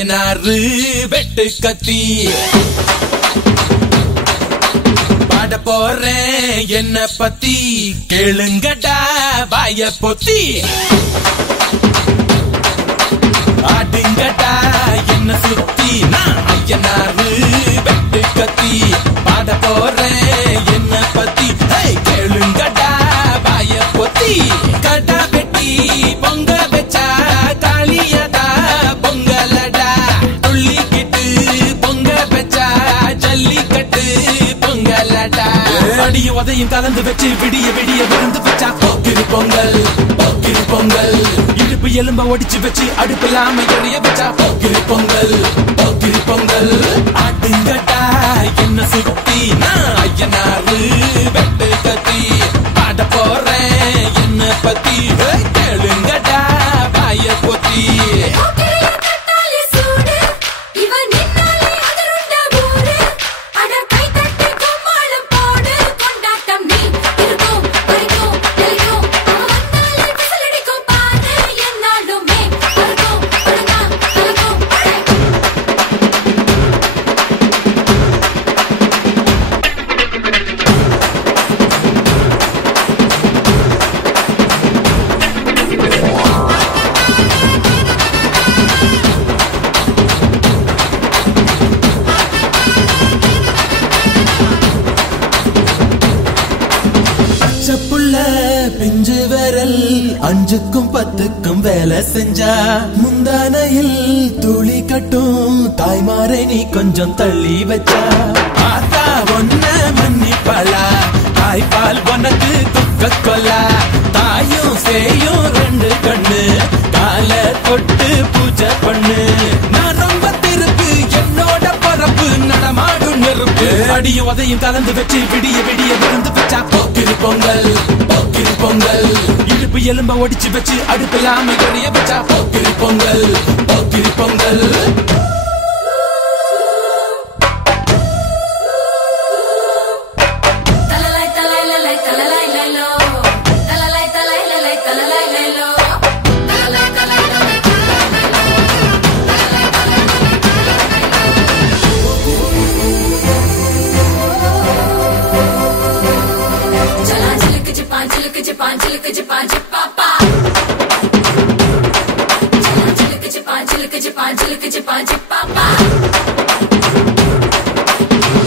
ஐயனாரு வெட்டு கத்தி பாட போறேன் என்ன பத்தி கேளுங்கடா வாய பொத்தி ஆடுங்கடா என்ன சுத்தி நான் ஐயனாரு வெட்டு கத்தி பாட போறேன் என்ன பத்தி கேளுங்கடா வாய பொத்தி கடா வெட்டி பொங்க வச்சா காளியடா பொங்கலடா துள்ளிக்கிட்டு பொங்க வச்சா ஜல்லிக்கட்டு பொங்கலடா அடிய உதையும் கலந்து வச்சு விடிய விடிய விருந்து வச்சா போக்கிரி பொங்கல் போக்கிரி பொங்கல் இடுப்பு எலும்ப ஒடிச்சு வச்சு அடுப்பில்லாம எரிய வச்சா போக்கிரி பொங்கல் போக்கிரி பொங்கல் ஆட்டுங்கட்டா என்ன சுத்தி நான் ஐயனாரு வெட்டு கத்தி பாட போறேன் என்ன பத்தி கேளுங்கடா வாய பொத்தி பிஞ்சு விரல் அஞ்சுக்கும் பத்துக்கும் வேலை செஞ்சா முந்தானையில் துளி கட்டும் தாய்மாரை நீ கொஞ்சம் தள்ளி வச்சா ஆத்தா ஒன்ன மன்னிப்பலா தாய்ப்பால் உனக்கு துக்க கொல்லா தாயும் சேயும் ரெண்டு கண்ணு கால தொட்டு பூஜை பண்ணு நான் ரொம்ப திருப்பு என்னோட பரப்பு நடமாடும் நெருப்பு அடியும் உதையும் கலந்து வச்சு விடிய விடிய விருந்து வச்சா போக்கிரி பொங்கல் போக்கிரி பொங்கல் இடுப்பு எலும்ப ஒடிச்சு வச்சு அடுப்பில்லாம எரிய வச்சா போக்கிரி பொங்கல் போக்கிரி பொங்கல்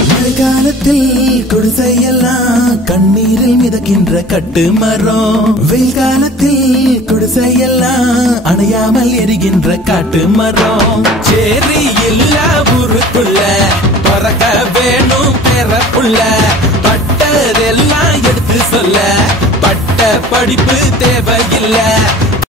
மழைக்காலத்தில் குடிசையெல்லாம் கண்ணீரில் மிதக்கின்ற கட்டு மரம் வெயில் காலத்தில் குடிசையெல்லாம் அணையாமல் எரிகின்ற காட்டு மரம் சேரி எல்லா ஊருக்குள்ள பறக்க வேணும் பெறப்புள்ள பட்டதெல்லாம் எடுத்து சொல்ல பட்ட படிப்பு தேவையில்லை